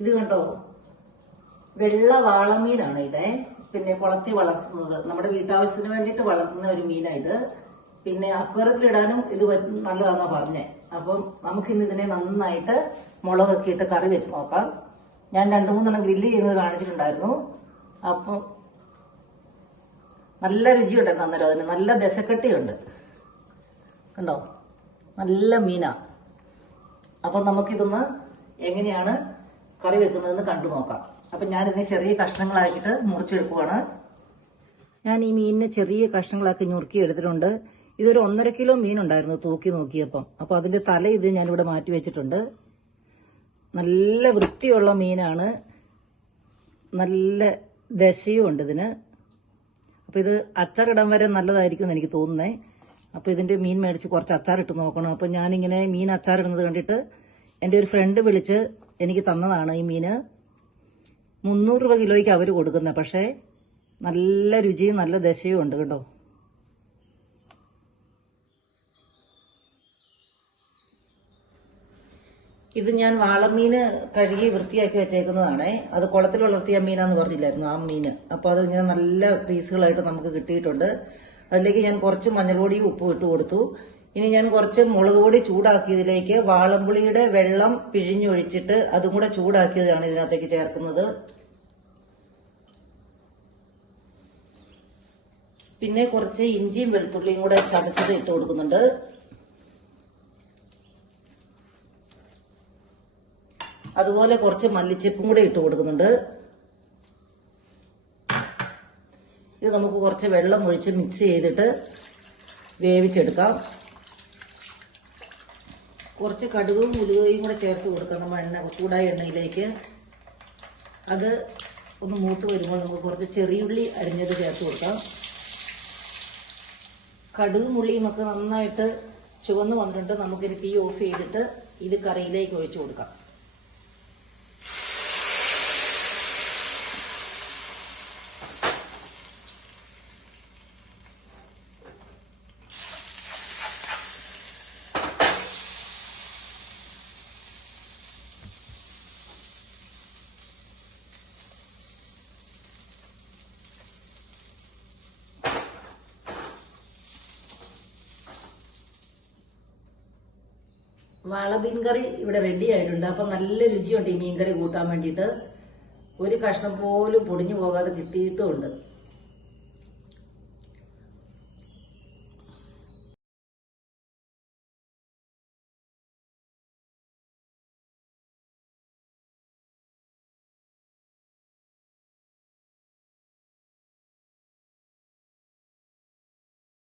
ഇത് കണ്ടോ, വെള്ള വാളമീനാണ് ഇത്. പിന്നെ കുളത്തി വളർത്തുന്നത്, നമ്മുടെ വീട്ടാവശ്യത്തിന് വേണ്ടിയിട്ട് വളർത്തുന്ന ഒരു മീനാണ് ഇത്. പിന്നെ അക്വേറിയത്തിലിടാനും ഇത് നല്ലതാന്നാ പറഞ്ഞേ. അപ്പം നമുക്കിന്ന് ഇതിനെ നന്നായിട്ട് മുളകൊക്കെ ഇട്ട് കറി വെച്ച് നോക്കാം. ഞാൻ 2-3 ഗ്രില്ല് ചെയ്യുന്നത് കാണിച്ചിട്ടുണ്ടായിരുന്നു. അപ്പം നല്ല രുചിയുണ്ടായിരുന്നു അന്നേരം. അതിന് നല്ല ദശക്കട്ടിയുണ്ട് കണ്ടോ, നല്ല മീനാ. അപ്പം നമുക്കിതൊന്ന് എങ്ങനെയാണ് കറി വെക്കുന്നതെന്ന് കണ്ടു നോക്കാം. അപ്പം ഞാനിതിനെ ചെറിയ കഷ്ണങ്ങളാക്കിയിട്ട് മുറിച്ചെടുക്കുവാണ്. ഞാൻ ഈ മീനിനെ ചെറിയ കഷ്ണങ്ങളാക്കി ഞുറുക്കി എടുത്തിട്ടുണ്ട്. ഇതൊരു 1.5 കിലോ മീനുണ്ടായിരുന്നു തൂക്കി നോക്കിയപ്പം. അപ്പം അതിന്റെ തല ഇത് ഞാനിവിടെ മാറ്റി വെച്ചിട്ടുണ്ട്. നല്ല വൃത്തിയുള്ള മീനാണ്, നല്ല ദശയും ഉണ്ട് ഇതിന്. അപ്പം ഇത് അച്ചാറിടാൻ വരെ നല്ലതായിരിക്കും എന്ന് എനിക്ക് തോന്നുന്നേ. അപ്പം ഇതിന്റെ മീൻ മേടിച്ച് കുറച്ച് അച്ചാറിട്ട് നോക്കണം. അപ്പം ഞാനിങ്ങനെ മീൻ അച്ചാറിടുന്നത് കണ്ടിട്ട് എൻ്റെ ഒരു ഫ്രണ്ട് വിളിച്ച് എനിക്ക് തന്നതാണ് ഈ മീന്. 300 രൂപ കിലോയ്ക്ക് അവർ കൊടുക്കുന്നത്. പക്ഷേ നല്ല രുചിയും നല്ല ദശയും ഉണ്ട് കേട്ടോ. ഇത് ഞാൻ വാളമീന് കഴുകി വൃത്തിയാക്കി വെച്ചേക്കുന്നതാണേ. അത് കുളത്തിൽ വളർത്തിയ മീനാന്ന് പറഞ്ഞില്ലായിരുന്നു, ആ മീന്. അപ്പൊ അത് ഇങ്ങനെ നല്ല പീസുകളായിട്ട് നമുക്ക് കിട്ടിയിട്ടുണ്ട്. അതിലേക്ക് ഞാൻ കുറച്ച് മഞ്ഞൾപ്പൊടിയും ഉപ്പും ഇട്ട് കൊടുത്തു. ഇനി ഞാൻ കുറച്ച് മുളക് പൊടി ചൂടാക്കിയതിലേക്ക് വാളംപുളിയുടെ വെള്ളം പിഴിഞ്ഞൊഴിച്ചിട്ട് അതും കൂടെ ചൂടാക്കിയതാണ് ഇതിനകത്തേക്ക് ചേർക്കുന്നത്. പിന്നെ കുറച്ച് ഇഞ്ചിയും വെളുത്തുള്ളിയും കൂടെ ചതച്ചത് ഇട്ട് കൊടുക്കുന്നുണ്ട്. അതുപോലെ കുറച്ച് മല്ലിച്ചപ്പും കൂടെ ഇട്ട് കൊടുക്കുന്നുണ്ട്. ഇത് നമുക്ക് കുറച്ച് വെള്ളം ഒഴിച്ച് മിക്സ് ചെയ്തിട്ട് വേവിച്ചെടുക്കാം. കുറച്ച് കടുകും ഉലുവയും കൂടെ ചേർത്ത് കൊടുക്കാം നമ്മൾ ചൂടായ എണ്ണയിലേക്ക്. അത് ഒന്ന് മൂത്ത് വരുമ്പോൾ നമുക്ക് കുറച്ച് ചെറിയുള്ളി അരിഞ്ഞത് ചേർത്ത് കൊടുക്കാം. കടുകും ഉള്ളിയും ഒക്കെ നന്നായിട്ട് ചുവന്ന് വന്നിട്ട് നമുക്കിത് തീ ഓഫ് ചെയ്തിട്ട് ഇത് കറിയിലേക്ക് ഒഴിച്ചു കൊടുക്കാം. വാളമീൻ കറി ഇവിടെ റെഡി ആയിട്ടുണ്ട്. അപ്പൊ നല്ല രുചിയുണ്ട് ഈ മീൻകറി കൂട്ടാൻ വേണ്ടിയിട്ട്. ഒരു കഷ്ണം പോലും പൊടിഞ്ഞു പോകാതെ കിട്ടിയിട്ടുമുണ്ട്.